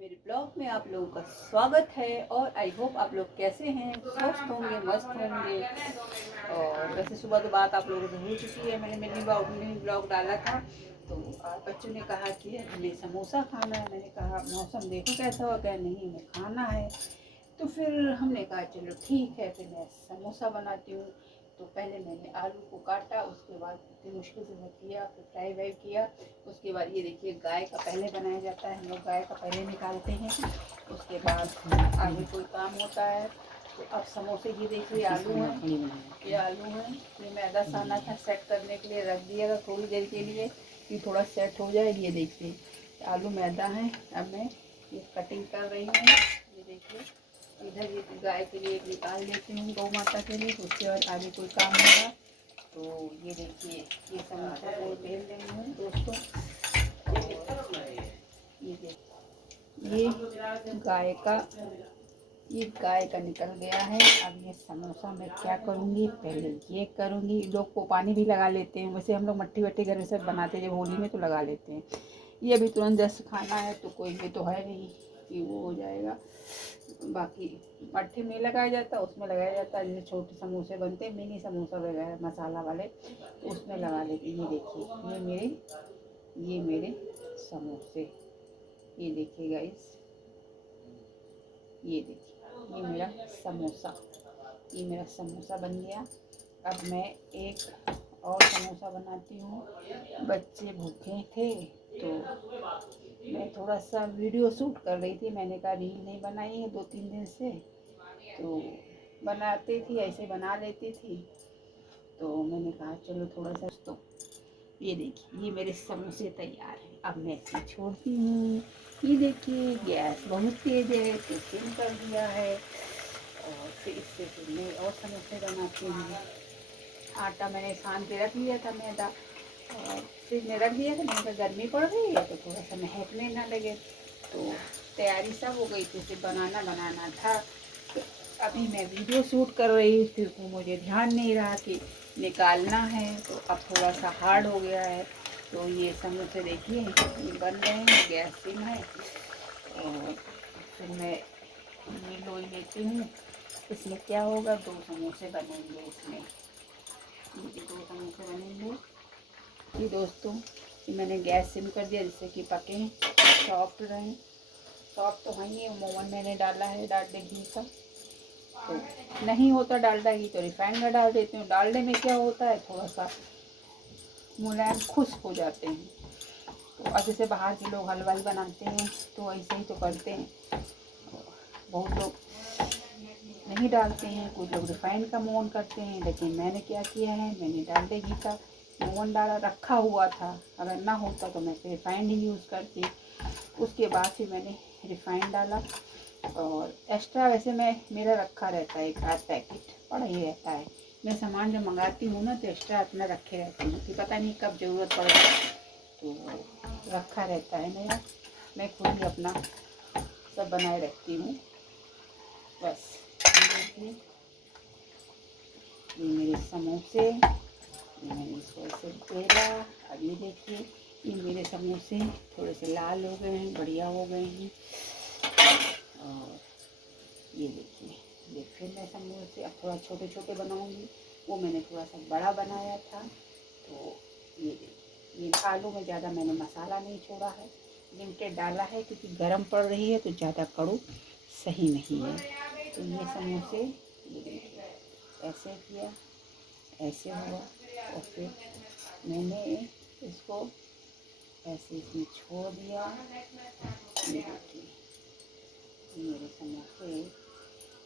मेरे ब्लॉग में आप लोगों का स्वागत है। और आई होप आप लोग कैसे हैं, स्वस्थ होंगे, मस्त होंगे। और वैसे सुबह तो बात आप लोगों से हो चुकी है, मैंने मिनी ब्लॉग डाला था। तो बच्चों ने कहा कि हमें समोसा खाना है। मैंने कहा मौसम देखो कैसा हो गया, नहीं हमें खाना है। तो फिर हमने कहा चलो ठीक है, फिर मैं समोसा बनाती हूँ। तो पहले मैंने आलू को काटा, उसके बाद इतनी मुश्किल से मैं किया, फिर फ्राई व्राई किया। उसके बाद ये देखिए, गाय का पहले बनाया जाता है, हम लोग गाय का पहले निकालते हैं, उसके बाद आगे कोई काम होता है। तो अब समोसे की देखिए आलू हैं, ये आलू हैं, ये मैदा साना था सेट करने के लिए, रख दिया था थोड़ी देर के लिए कि थोड़ा सेट हो जाए। ये देखिए आलू मैदा है। अब मैं ये कटिंग कर रही हूँ, ये देखिए इधर ये गाय के लिए निकाल लेती हूँ, गौ माता के लिए। उसके बाद आगे कोई काम होगा। तो ये देखिए ये समोसा को बेल रही हूँ दोस्तों। ये देखिए ये गाय का निकल गया है। अब ये समोसा मैं क्या करूँगी, पहले ये करूँगी। लोग को पानी भी लगा लेते हैं, वैसे हम लोग मट्टी वट्टी घर में सब बनाते हैं, जब होली में तो लगा लेते हैं। ये अभी तुरंत जस्ट खाना है, तो कोई ये तो है नहीं कि वो हो जाएगा। बाकी मट्टी में लगाया जाता है, उसमें लगाया जाता है, जैसे छोटे समोसे बनते हैं, मिनी समोसा वगैरह मसाला वाले, तो उसमें लगा लेते हैं। ये देखिए ये मेरे समोसे, ये देखिए गाइस, ये देखिए ये मेरा समोसा बन गया। अब मैं एक और समोसा बनाती हूँ। बच्चे भूखे थे तो मैं थोड़ा सा वीडियो शूट कर रही थी। मैंने कहा रील नहीं बनाई है 2-3 दिन से, तो बनाती थी, ऐसे बना लेती थी। तो मैंने कहा चलो थोड़ा सा। तो ये देखिए ये मेरे समोसे तैयार हैं। अब मैं इसे छोड़ती हूँ। ये देखिए गैस बहुत तेज़ है, तो सिम कर दिया है। और फिर इससे फिर मैं और समोसे बनाती हूँ। आटा मैंने सान के रख लिया था, मैदा, और फ्रिज में रख दिया था। मैंने कहा गर्मी पड़ रही है तो थोड़ा सा महकने ना लगे। तो तैयारी सब हो गई थी, सिर्फ बनाना था। तो अभी मैं वीडियो शूट कर रही थी, तो मुझे ध्यान नहीं रहा कि निकालना है। तो अब थोड़ा सा हार्ड हो गया है। तो ये समोसे देखिए ये बन रहे हैं, गैस सिम है। और फिर मैं ये लोई लेती हूँ। इसमें क्या होगा, 2 समोसे बनेंगे इसमें, ये 2 समोसे बनेंगे। ये दोस्तों ये मैंने गैस सिम कर दिया, जिससे कि पके सॉफ्ट रहें। सॉफ्ट तो है ही, मोमन मैंने डाला है डालडा घी का। तो नहीं होता डालडा घी तो रिफाइंड में डाल देती हूँ। डालडे में क्या होता है, थोड़ा सा मुलायम खुश्क हो जाते हैं। तो अब जैसे बाहर के लोग हलवाई बनाते हैं तो ऐसे ही तो करते हैं। बहुत लोग नहीं डालते हैं, कुछ लोग रिफाइंड का मोहन करते हैं, लेकिन मैंने क्या किया है, मैंने डालडे घी का मोहन डाला, रखा हुआ था। अगर ना होता तो मैं फिर रिफाइंड ही यूज़ करती। उसके बाद फिर मैंने रिफाइंड डाला। और एक्स्ट्रा वैसे मेरा रखा रहता है, 1 आध पैकेट पड़ा ही रहता है। मैं सामान जब मंगाती हूँ ना तो एक्स्ट्रा अपना रखे रहती हूँ कि पता नहीं कब ज़रूरत पड़ेगा, तो रखा रहता है मेरा। मैं खुद ही अपना सब बनाए रखती हूँ। बस देखिए ये मेरे समोसे, ये मैंने इसको ऐसे बेला। अब ये देखिए ये मेरे समोसे थोड़े से लाल हो गए हैं, बढ़िया हो गए हैं। और ये देखिए ये फिर मैं समोसे अब थोड़ा छोटे छोटे बनाऊंगी। वो मैंने थोड़ा सा बड़ा बनाया था। तो ये देखिए ये आलू में ज़्यादा मैंने मसाला नहीं छोड़ा है, लिमिटेड डाला है, क्योंकि गर्म पड़ रही है तो ज़्यादा कड़ू सही नहीं है। तो ये समोसे ये देखिए ऐसे किया, ऐसे हुआ, और फिर मैंने इसको ऐसे इसमें छोड़ दिया। ये देखिए मेरे समोसे,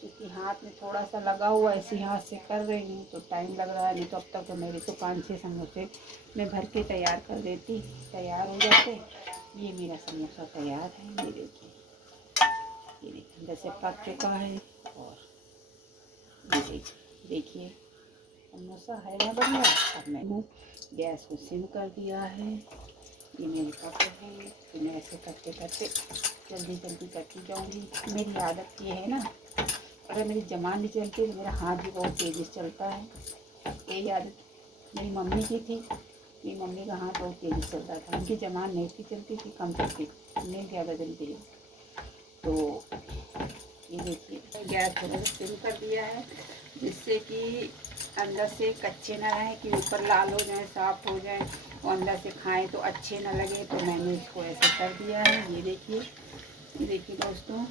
क्योंकि हाथ में थोड़ा सा लगा हुआ, ऐसे हाथ से कर रही हूँ तो टाइम लग रहा है। नहीं तो अब तक तो मेरे तो 5-6 समोसे मैं भर के तैयार कर देती, तैयार हो जाते। ये मेरा समोसा तैयार है। ये देखिए जैसे पक चुका है। और ये देखिए समोसा है ना बढ़िया। अब मैंने गैस को सिम कर दिया है। ये मेरे पक है, तो मैं ऐसे करते करते जल्दी जल्दी करती जाऊँगी। मेरी आदत ये है ना, अगर मेरी ज़बान नहीं चलती तो मेरा हाथ भी बहुत तेज़ी से चलता है। यही आदत मेरी मम्मी की थी। मेरी मम्मी का हाथ बहुत तेज़ी से चलता था, उनकी ज़बान नहीं थी चलती थी, कम चलती, मेरी ज़्यादा चलती है। तो ये देखिए गैस थोड़ा सा सिम कर दिया है, जिससे कि अंदर से कच्चे ना रहें, कि ऊपर लाल हो जाए, साफ हो जाए और अंदर से खाएं तो अच्छे ना लगे। तो मैंने इसको ऐसे कर दिया है। ये देखिए दोस्तों,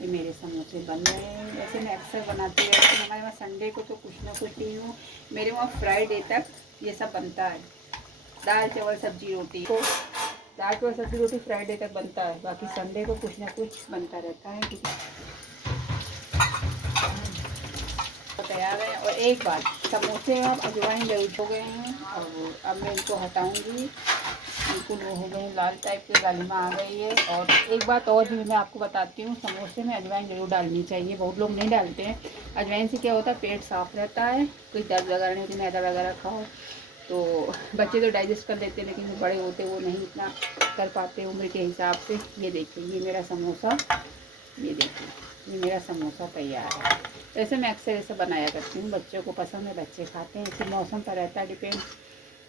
ये मेरे समोसे बन रहे हैं। वैसे मैं अक्सर बनाती रहती हूँ, हमारे वहाँ संडे को तो कुछ ना कुछ ही हूँ, मेरे वहाँ फ्राइडे तक ये सब बनता है। दाल चावल सब्जी रोटी को, दाल चावल सब्जी रोटी फ्राइडे तक बनता है, बाकी संडे को कुछ ना कुछ बनता रहता है। तो तैयार है। और एक बात, समोसे अब अजवाइन जरूर हो गए हैं, और अब मैं इनको हटाऊंगी। बिल्कुल वो हो गए लाल टाइप की, गालिमा आ गई है। और एक बात और भी मैं आपको बताती हूँ, समोसे में अजवाइन जरूर डालनी चाहिए। बहुत लोग नहीं डालते हैं। अजवाइन से क्या होता है, पेट साफ रहता है, कोई दर्द वगैरह नहीं होती। मैदा वगैरह खाओ तो बच्चे तो डाइजेस्ट कर लेते हैं, लेकिन जो बड़े होते वो नहीं इतना कर पाते उम्र के हिसाब से। ये देखिए, ये मेरा समोसा, ये देखिए, ये मेरा समोसा तैयार है। वैसे मैं अक्सर ऐसे बनाया करती हूँ, बच्चों को पसंद है, बच्चे खाते हैं। इसी मौसम पर रहता है डिपेंड,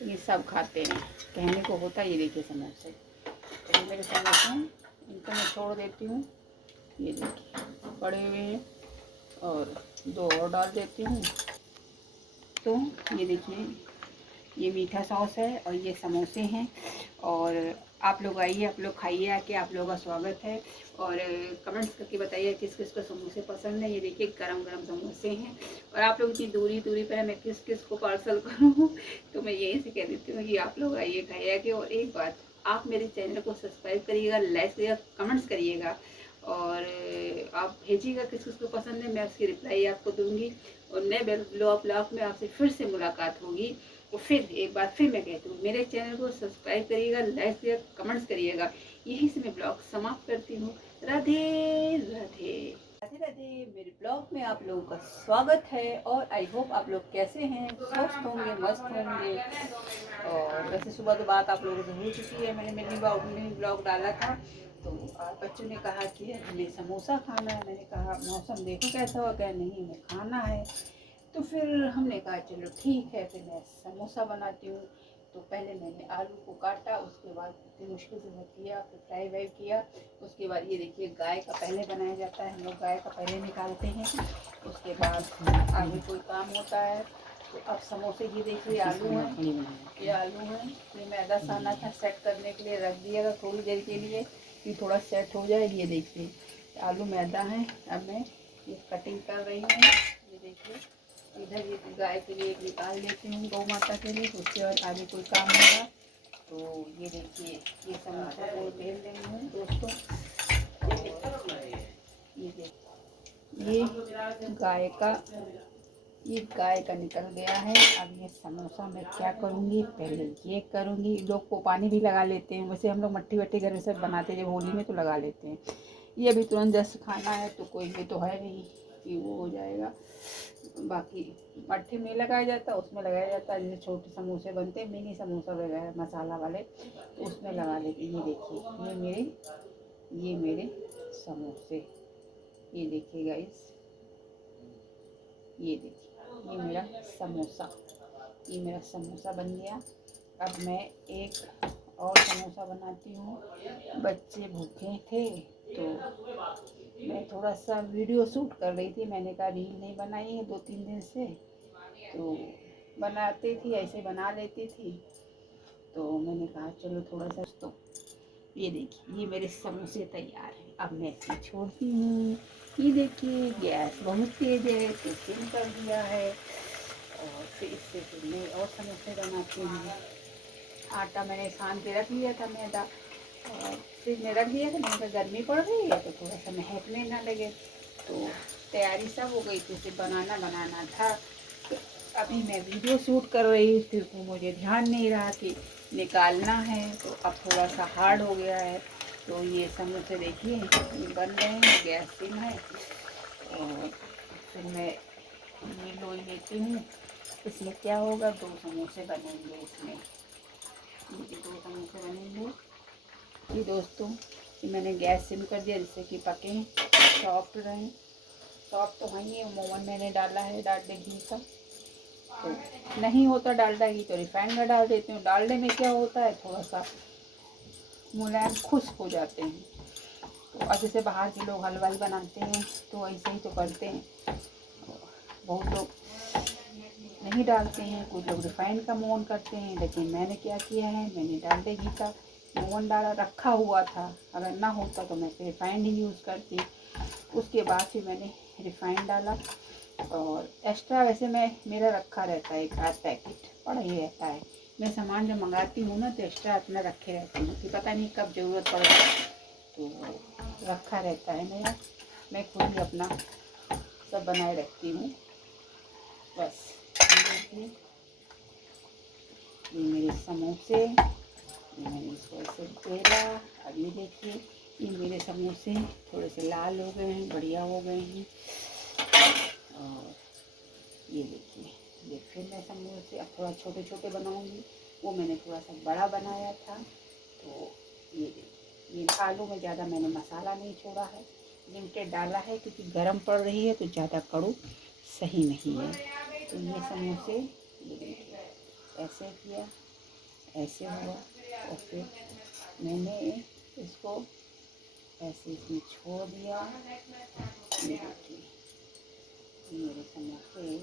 ये सब खाते हैं, कहने को होता है। ये देखिए समोसे, तो ये मेरे समोसे हैं, इनको मैं छोड़ देती हूँ। ये देखिए पड़े हुए हैं, और 2 और डाल देती हूँ। तो ये देखिए, ये मीठा सॉस है और ये समोसे हैं। और आप लोग आइए, आप लोग खाइए आके, आप लोगों का स्वागत है। और कमेंट्स करके बताइए किस किस को समोसे पसंद है। ये देखिए गरम गरम समोसे हैं। और आप लोग इतनी दूरी दूरी पर है, मैं किस किस को पार्सल करूँ तो मैं यहीं से कह देती हूँ कि आप लोग आइए, खाइए आके। और एक बात, आप मेरे चैनल को सब्सक्राइब करिएगा, लाइक करिएगा, कमेंट्स करिएगा, और आप भेजिएगा किस किस को पसंद है, मैं उसकी रिप्लाई आपको दूंगी। और नए ब्लॉग में आपसे फिर से मुलाकात होगी। और फिर एक बार फिर मैं कहती हूँ, मेरे चैनल को सब्सक्राइब करिएगा, लाइक करिएगा, कमेंट्स करिएगा। यहीं से मैं ब्लॉग समाप्त करती हूँ। राधे राधे, राधे राधे। मेरे ब्लॉग में आप लोगों का स्वागत है। और आई होप आप लोग कैसे हैं, स्वस्थ होंगे, मस्त होंगे। और वैसे सुबह तो बात आप लोगों से हो चुकी है, मैंने मिनी ब्लॉग डाला था। तो बच्चों ने कहा कि हमें समोसा खाना है। मैंने कहा मौसम देखो कैसा हो गया, नहीं हमें खाना है। तो फिर हमने कहा चलो ठीक है, फिर मैं समोसा बनाती हूँ। तो पहले मैंने आलू को काटा, उसके बाद इतनी मुश्किल से मैं किया, फिर फ्राई व्राई किया। उसके बाद ये देखिए, गाय का पहले बनाया जाता है, हम लोग गाय का पहले निकालते हैं, उसके बाद आगे कोई काम होता है। तो अब समोसे, ये देखिए आलू हैं, ये आलू हैं, ये मैदा साना था सेट करने के लिए, रख दिया था थोड़ी देर के लिए कि थोड़ा सेट हो जाए। ये देखिए आलू मैदा है। अब मैं ये कटिंग कर रही हूँ। ये देखिए, इधर ये गाय के लिए निकाल लेती हूँ, गौ माता के लिए। उसके बाद आगे कोई काम होगा। तो ये देखिए, ये समोसा को बेल रही हूँ दोस्तों। ये देखिए, ये गाय का निकल गया है। अब ये समोसा मैं क्या करूँगी, पहले ये करूँगी। लोग को पानी भी लगा लेते हैं, वैसे हम लोग मट्टी वट्टी घर में सब बनाते हैं, जब होली में तो लगा लेते हैं। ये अभी तुरंत जस्ट खाना है, तो कोई ये तो है नहीं कि वो हो जाएगा। बाकी मट्टी में लगाया जाता है, उसमें लगाया जाता है। जैसे छोटे समोसे बनते हैं, मिनी समोसा वगैरह मसाला वाले, तो उसमें लगा लेते हैं। ये देखिए, ये मेरे समोसे, ये देखिए गाइस, ये देखिए, ये मेरा समोसा बन गया। अब मैं एक और समोसा बनाती हूँ। बच्चे भूखे थे, तो मैं थोड़ा सा वीडियो शूट कर रही थी। मैंने कहा रील नहीं बनाई है 2-3 दिन से, तो बनाती थी, ऐसे बना लेती थी। तो मैंने कहा चलो थोड़ा सा। तो ये देखिए, ये मेरे समोसे तैयार हैं। अब मैं इसे छोड़ती हूँ। ये देखिए गैस बहुत तेज़ है, तो सिम कर दिया है। और फिर इससे फिर मैं और समोसे बनाती हूँ। आटा मैंने सान के रख लिया था, मैदा, और फ्रिज में रख दिया था। मैंने कहा गर्मी पड़ रही है तो थोड़ा सा महकने ना लगे। तो तैयारी सब हो गई थी, सिर्फ बनाना था। तो अभी मैं वीडियो शूट कर रही थी, तो मुझे ध्यान नहीं रहा कि निकालना है। तो अब थोड़ा सा हार्ड हो गया है। तो ये समोसे देखिए, ये बन रहे हैं, गैस सिम है। और फिर मैं ये लोई लेती हूँ। इसमें क्या होगा, 2 समोसे बनेंगे इसमें। ये 2 समोसे बनेंगे। ये दोस्तों, ये मैंने गैस सिम कर दिया, जिससे कि पकें, सॉफ्ट रहें। सॉफ्ट तो है ही, ओवन मैंने डाला है डालडा घी का। तो नहीं होता डालडा घी तो रिफाइंड में डाल देती हूँ। डालडे में क्या होता है, थोड़ा सा मुलायम खुश्क हो जाते हैं। तो अब जैसे बाहर के लोग हलवाई बनाते हैं तो ऐसे ही तो करते हैं, बहुत लोग नहीं डालते हैं, कुछ लोग रिफाइंड का मोहन करते हैं। लेकिन मैंने क्या किया है, मैंने डालडे घी का मोहन डाला, रखा हुआ था। अगर ना होता तो मैं फिर रिफाइंड ही यूज़ करती। उसके बाद फिर मैंने रिफाइंड डाला, और एक्स्ट्रा वैसे मेरा रखा रहता है, एक आध पैकेट पड़ा ही रहता है। मैं सामान जब मंगाती हूँ ना तो एक्स्ट्रा अपना रखे रहती हूँ कि पता नहीं कब ज़रूरत पड़े, तो रखा रहता है मेरा। मैं खुद ही अपना सब बनाए रखती हूँ। बस देखिए, ये मेरे समोसे, ये मैंने इसको ऐसे बेला। अब ये देखिए, ये मेरे समोसे थोड़े से लाल हो गए हैं, बढ़िया हो गए हैं। और ये देखिए, ये फिर मैं समोसे अब थोड़ा छोटे छोटे बनाऊंगी। वो मैंने थोड़ा सा बड़ा बनाया था। तो ये देखिए, ये आलू में ज़्यादा मैंने मसाला नहीं छोड़ा है, लिमिटेड डाला है, क्योंकि गर्म पड़ रही है तो ज़्यादा कड़ू सही नहीं है। तो ये समोसे, ये देखिए, ऐसे किया, ऐसे हुआ, और फिर मैंने इसको ऐसे इसमें छोड़ दिया। ये देखिए, मेरे समोसे,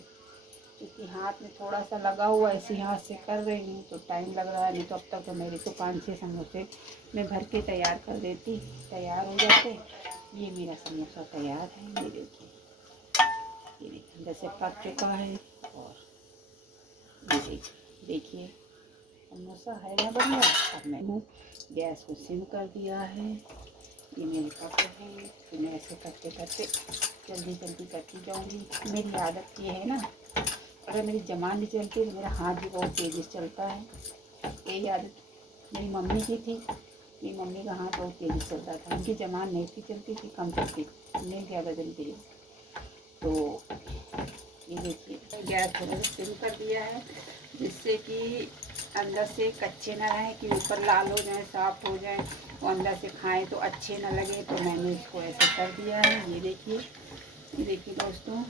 क्योंकि हाथ में थोड़ा सा लगा हुआ, ऐसे हाथ से कर रही हूँ तो टाइम लग रहा है। नहीं तो अब तक तो मेरे तो 5-6 समोसे मैं भर के तैयार कर देती, तैयार हो जाते। ये मेरा समोसा तैयार है। ये देखिए, ये देखिए अंदर से पक चुका है। और ये देखिए समोसा है ना बढ़िया। अब मैंने गैस को सिम कर दिया है। ये मेरे पक हैं, तो मैं ऐसे करते करते जल्दी जल्दी करती जाऊँगी। मेरी आदत ये है ना, अगर मेरी ज़बान नहीं चलती तो मेरा हाथ भी बहुत तेज़ी से चलता है। यही आदत मेरी मम्मी की थी। मेरी मम्मी का हाथ बहुत तेज़ी से चलता था, उनकी ज़बान नहीं थी चलती थी, कम चलती, नहीं ज़्यादा चलती है। तो ये देखिए, गैस थोड़ा सा सिम कर दिया है, जिससे कि अंदर से कच्चे ना रहें, कि ऊपर लाल हो जाए, साफ़ हो जाए, और अंदर से खाएं तो अच्छे ना लगे। तो मैंने इसको ऐसे कर दिया है। ये देखिए दोस्तों,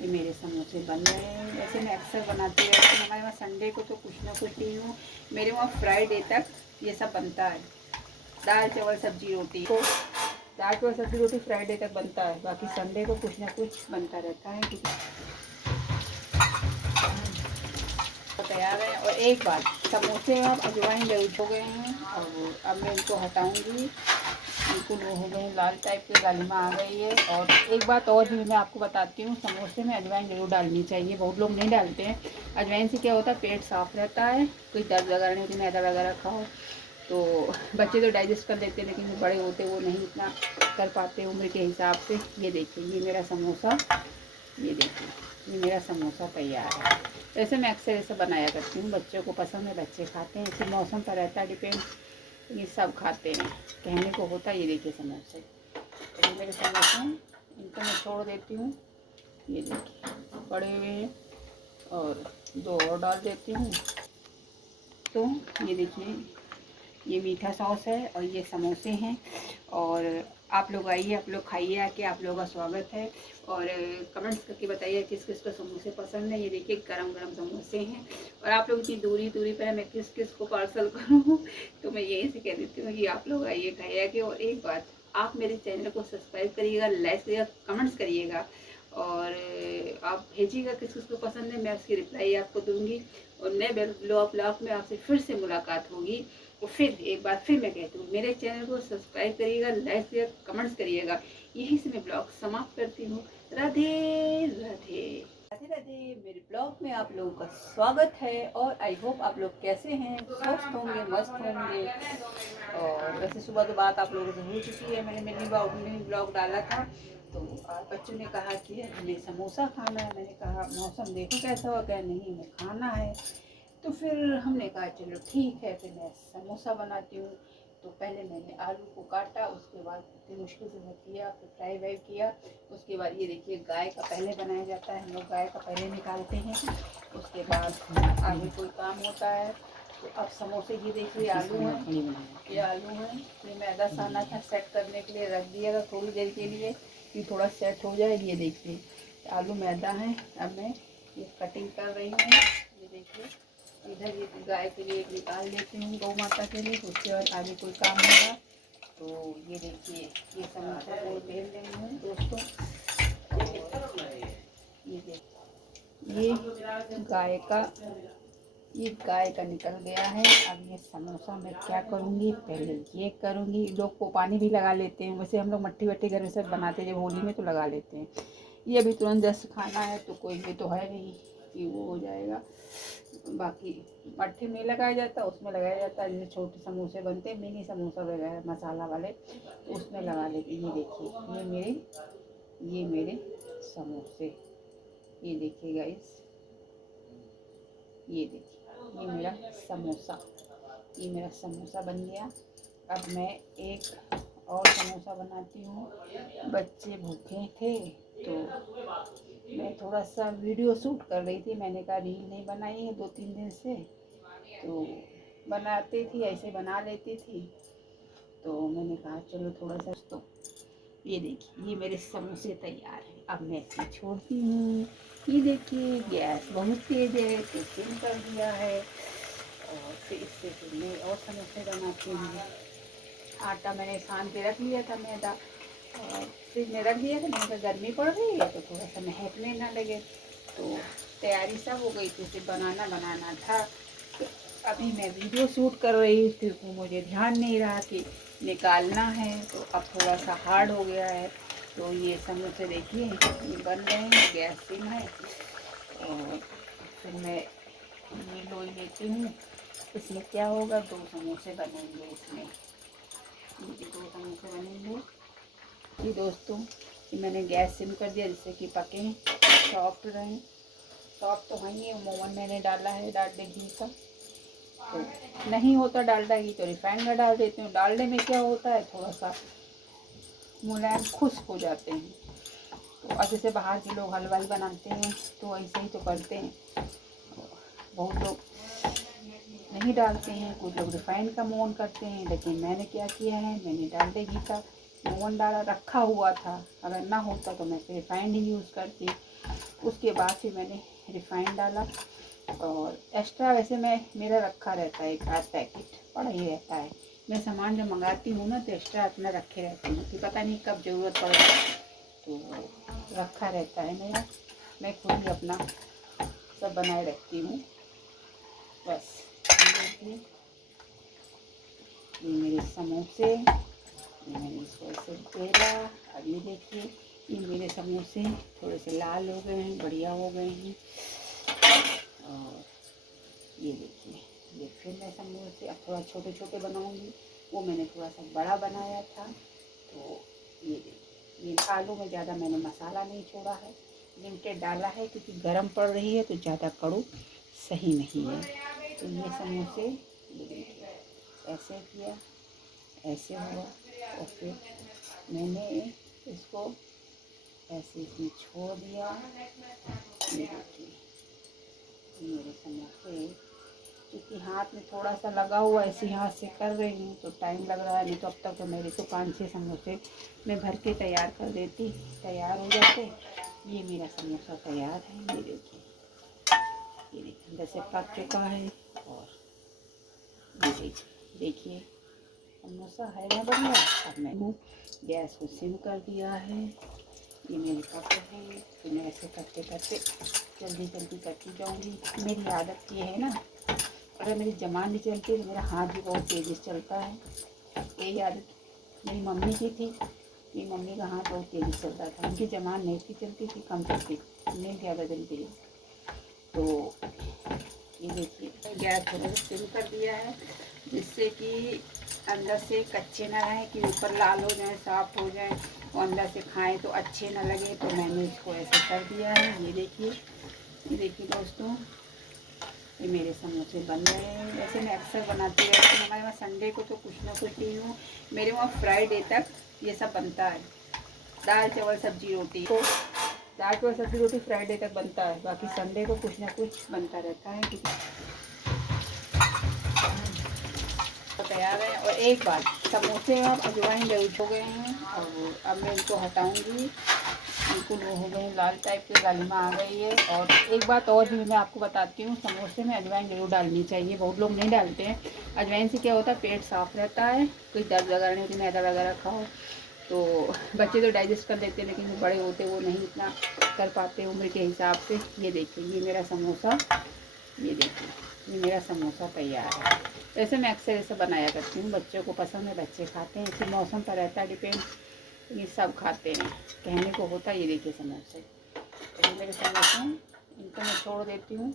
ये मेरे समोसे बन गए हैं। वैसे मैं अक्सर बनाती रहती हूँ, हमारे वहाँ संडे को तो कुछ ना कुछ ही हूँ। मेरे वहाँ फ्राइडे तक ये सब बनता है, दाल चावल सब्जी रोटी। तो दाल चावल सब्जी रोटी फ्राइडे तक बनता है, बाकी संडे को कुछ ना कुछ बनता रहता है। तो तैयार है। और एक बात, समोसे में अब अजवाइन जरूर हो गए हैं, और अब मैं इनको हटाऊँगी। बिल्कुल वो हो गए लाल टाइप की, लालिमा आ गई है। और एक बात और भी मैं आपको बताती हूँ, समोसे में अजवाइन ज़रूर डालनी चाहिए। बहुत लोग नहीं डालते हैं। अजवाइन से क्या होता है, पेट साफ़ रहता है, कोई दर्द वगैरह नहीं होती। मैदा वगैरह खाओ तो बच्चे तो डाइजेस्ट कर लेते हैं, लेकिन जो बड़े होते वो नहीं इतना कर पाते उम्र के हिसाब से। ये देखिए, ये मेरा समोसा, ये देखिए, ये मेरा समोसा तैयार है। वैसे मैं अक्सर ऐसा बनाया करती हूँ, बच्चों को पसंद है, बच्चे खाते हैं। इसी मौसम पर रहता है डिपेंड, ये सब खाते हैं, कहने को होता है। ये देखिए समोसे, तो ये मेरे समोसे हैं, इनको मैं छोड़ देती हूँ। ये देखिए पड़े हुए हैं, और 2 और डाल देती हूँ। तो ये देखिए, ये मीठा सॉस है और ये समोसे हैं। और आप लोग आइए, आप लोग खाइए आके, आप लोगों का स्वागत है। और कमेंट्स करके बताइए किस किस को समोसे पसंद है। ये देखिए गरम गरम समोसे हैं। और आप लोग इतनी दूरी दूरी पर है, मैं किस किस को पार्सल करूँ तो मैं यही से कह देती हूँ कि आप लोग आइए, खाइए आके। और एक बात, आप मेरे चैनल को सब्सक्राइब करिएगा, लाइक करिएगा, कमेंट्स करिएगा, और आप भेजिएगा किस किस को पसंद है, मैं उसकी रिप्लाई आपको दूँगी। और नए ब्लॉग में आपसे फिर से मुलाकात होगी। और फिर एक बार फिर मैं कहती हूँ, मेरे चैनल को सब्सक्राइब करिएगा, लाइक करिएगा, कमेंट्स करिएगा। यहीं से मैं ब्लॉग समाप्त करती हूँ। राधे राधे, राधे राधे। मेरे ब्लॉग में आप लोगों का स्वागत है। और आई होप आप लोग कैसे हैं, स्वस्थ होंगे, मस्त होंगे। और वैसे सुबह तो बात आप लोगों से हो चुकी है, मैंने मिनी ब्लॉग डाला था। तो बच्चों ने कहा कि हमें समोसा खाना है। मैंने कहा मौसम देखो कैसा हो गया, नहीं हमें खाना है। तो फिर हमने कहा चलो ठीक है, फिर मैं समोसा बनाती हूँ। तो पहले मैंने आलू को काटा, उसके बाद इतनी मुश्किल से मैं किया, फिर फ्राई व्राई किया। उसके बाद ये देखिए, गाय का पहले बनाया जाता है, हम लोग गाय का पहले निकालते हैं, उसके बाद आगे कोई काम होता है। तो अब समोसे, ये देखिए आलू है, ये आलू है, ये मैदा साना था सेट करने के लिए, रख दिया था थोड़ी देर के लिए कि थोड़ा सेट हो जाए। ये देखिए आलू मैदा है। अब मैं ये कटिंग कर रही हूँ। ये देखिए, इधर ये गाय के लिए निकाल देती हूँ, गौ माता के लिए। उसके बाद आगे कोई काम होगा तो ये देखिए, ये समोसा को बेल रही हूँ दोस्तों। ये देखिए, ये गाय का निकल गया है। अब ये समोसा मैं क्या करूँगी, पहले ये करूँगी। लोग को पानी भी लगा लेते हैं, वैसे हम लोग मट्ठी वट्ठी घर में सब बनाते हैं, जब होली में तो लगा लेते हैं। ये अभी तुरंत जस्ट खाना है तो कोई ये तो है नहीं कि वो हो जाएगा। बाकी मट्ठी में लगाया जाता है, उसमें लगाया जाता है। जैसे छोटे समोसे बनते हैं, मिनी समोसा वगैरह मसाला वाले, तो उसमें लगा लेते। ये देखिए, ये मेरे समोसे, ये देखिए गाइस, ये देखिए, ये मेरा समोसा बन गया। अब मैं एक और समोसा बनाती हूँ। बच्चे भूखे थे तो मैं थोड़ा सा वीडियो शूट कर रही थी। मैंने कहा रील नहीं बनाई है 2-3 दिन से, तो बनाती थी, ऐसे बना लेती थी, तो मैंने कहा चलो थोड़ा सा। तो ये देखिए, ये मेरे समोसे तैयार हैं। अब मैं इसे छोड़ती हूँ। ये देखिए, गैस बहुत तेज़ है तो सिम कर दिया है, और फिर इससे फिर मैं और समोसे बनाती हूँ। आटा मैंने सान के रख लिया था, मैदा, और फ्रिज में रख दिया था। मैंने कहा गर्मी पड़ रही है तो थोड़ा सा महकने ना लगे, तो तैयारी सब हो गई थी, सिर्फ बनाना था। तो अभी मैं वीडियो शूट कर रही थी तो मुझे ध्यान नहीं रहा कि निकालना है, तो अब थोड़ा सा हार्ड हो गया है। तो ये समोसे देखिए, ये बन रहे हैं, गैस सिम है। और फिर मैं ये लोई लेती हूँ। इसमें क्या होगा, 2 समोसे बनेंगे इसमें, ये 2 समोसे बनेंगे। ये दोस्तों, ये मैंने गैस सिम कर दिया जिससे कि पकें, सॉफ्ट रहें। सॉफ्ट तो है ही, मोमन मैंने डाला है डालडा घी का। तो नहीं होता डालडा घी तो रिफाइंड का डाल देती हूँ। डालडे में क्या होता है, थोड़ा सा मुलायम खुश्क हो जाते हैं। तो अब जैसे बाहर के लोग हलवाई बनाते हैं तो ऐसे ही तो करते हैं, बहुत लोग नहीं डालते हैं, कुछ लोग रिफाइंड का मोहन करते हैं। लेकिन मैंने क्या किया है, मैंने डालडे घी का मोहन डाला, रखा हुआ था। अगर ना होता तो मैं फिर रिफाइंड ही यूज़ करती। उसके बाद फिर मैंने रिफाइंड डाला, और एक्स्ट्रा वैसे मेरा रखा रहता है, 1-8 पैकेट पड़ा ही रहता है। मैं सामान जब मंगाती हूँ ना तो एक्स्ट्रा अपना रखे रहती हूँ कि पता नहीं कब ज़रूरत पड़े, तो रखा रहता है मेरा। मैं खुद ही अपना सब बनाए रखती हूँ। बस देखिए, ये मेरे समोसे, ये मैंने इसको ऐसे बेला। अब ये देखिए, ये मेरे समोसे थोड़े से लाल हो गए हैं, बढ़िया हो गए हैं। और ये देखिए, ये फिर मैं समोसे अब थोड़ा छोटे छोटे बनाऊंगी। वो मैंने थोड़ा सा बड़ा बनाया था। तो ये देखिए, ये आलू में ज़्यादा मैंने मसाला नहीं छोड़ा है, लिमिटेड डाला है, क्योंकि गर्म पड़ रही है तो ज़्यादा कड़ू सही नहीं है। तो ये समोसे, ये देखिए, ऐसे किया, ऐसे हुआ, और फिर मैंने इसको ऐसे इसमें छोड़ दिया। ये देखिए, मेरे समोसे, क्योंकि हाथ में थोड़ा सा लगा हुआ, ऐसे हाथ से कर रही हूँ तो टाइम लग रहा है। नहीं तो अब तक तो मेरे तो 5-6 समोसे मैं भर के तैयार कर देती, तैयार हो जाते। ये मेरा समोसा तैयार है। ये देखिए, ये देखिए अंदर से पक चुका है। और ये देखिए समोसा है ना बढ़िया। अब मैंने गैस को सिम कर दिया है। ये मेरे कप है, तो मैं ऐसे करते करते जल्दी जल्दी करती जाऊँगी। मेरी आदत ये है ना, अगर मेरी ज़बान भी चलती है तो मेरा हाथ भी बहुत तेज़ी से चलता है। यही आदत मेरी मम्मी की थी। मेरी मम्मी का हाथ बहुत तेज़ी से चलता था, उनकी ज़बान नहीं थी चलती थी, कम चलती, नहीं ज़्यादा चलती है। तो ये देखिए, गैस थोड़ा सा सिम कर दिया है जिससे कि अंदर से कच्चे ना रहें, कि ऊपर लाल हो जाए, सॉफ्ट हो जाए, और अंदर से खाएं तो अच्छे ना लगे। तो मैंने इसको ऐसे कर दिया है। ये देखिए दोस्तों, ये मेरे समोसे बन रहे हैं। वैसे मैं अक्सर बनाती रहती हूँ, हमारे वहाँ संडे को तो कुछ ना कुछ ही हूँ। मेरे वहाँ फ्राइडे तक ये सब बनता है, दाल चावल सब्जी रोटी। तो दाल चावल सब्जी रोटी फ्राइडे तक बनता है, बाकी संडे को कुछ ना कुछ बनता रहता है। तो तैयार है। और एक बात, समोसे अब अजवाइन जरूर हो गए हैं, और अब मैं इनको हटाऊँगी। बिल्कुल वो हो गए लाल टाइप के, गालिमा आ गई है। और एक बात और भी मैं आपको बताती हूँ, समोसे में अजवाइन ज़रूर डालनी चाहिए। बहुत लोग नहीं डालते हैं। अजवाइन से क्या होता है, पेट साफ़ रहता है, कोई दर्द वगैरह नहीं, मैदा वगैरह खाओ तो बच्चे तो डाइजेस्ट कर लेते हैं, लेकिन जो बड़े होते वो नहीं इतना कर पाते उम्र के हिसाब से। ये देखिए, ये मेरा समोसा, ये देखिए, ये मेरा समोसा तैयार है। वैसे मैं अक्सर ऐसा बनाया करती हूँ, बच्चों को पसंद है, बच्चे खाते हैं। इसी मौसम पर रहता है डिपेंड, ये सब खाते हैं, कहने को होता है। ये देखिए समोसे, तो ये मेरे समोसे हैं, इनको मैं छोड़ देती हूँ।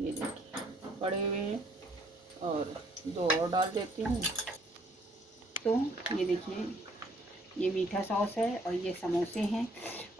ये देखिए पड़े हुए हैं, और 2 और डाल देती हूँ। तो ये देखिए, ये मीठा सॉस है और ये समोसे हैं।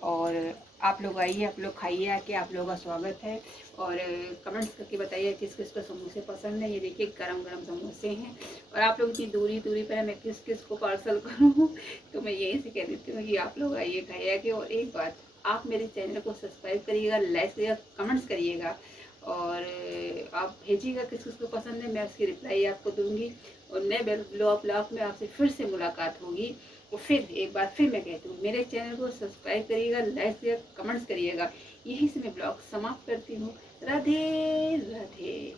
और आप लोग आइए, आप लोग खाइए आके, आप लोगों का स्वागत है। और कमेंट्स करके बताइए किस किस को समोसे पसंद है। ये देखिए गरम गरम समोसे हैं। और आप लोग इतनी दूरी दूरी पर है, मैं किस किस को पार्सल करूँ तो मैं यहीं से कह देती हूँ कि आप लोग आइए, खाइए आके। और एक बात, आप मेरे चैनल को सब्सक्राइब करिएगा, लाइक करिएगा, कमेंट्स करिएगा, और आप भेजिएगा किस किस को पसंद है, मैं उसकी रिप्लाई आपको दूंगी। और नए ब्लॉग में आपसे फिर से मुलाकात होगी। और फिर एक बार फिर मैं कहती हूँ, मेरे चैनल को सब्सक्राइब करिएगा, लाइक करिएगा, कमेंट्स करिएगा। यहीं से मैं ब्लॉग समाप्त करती हूँ। राधे राधे।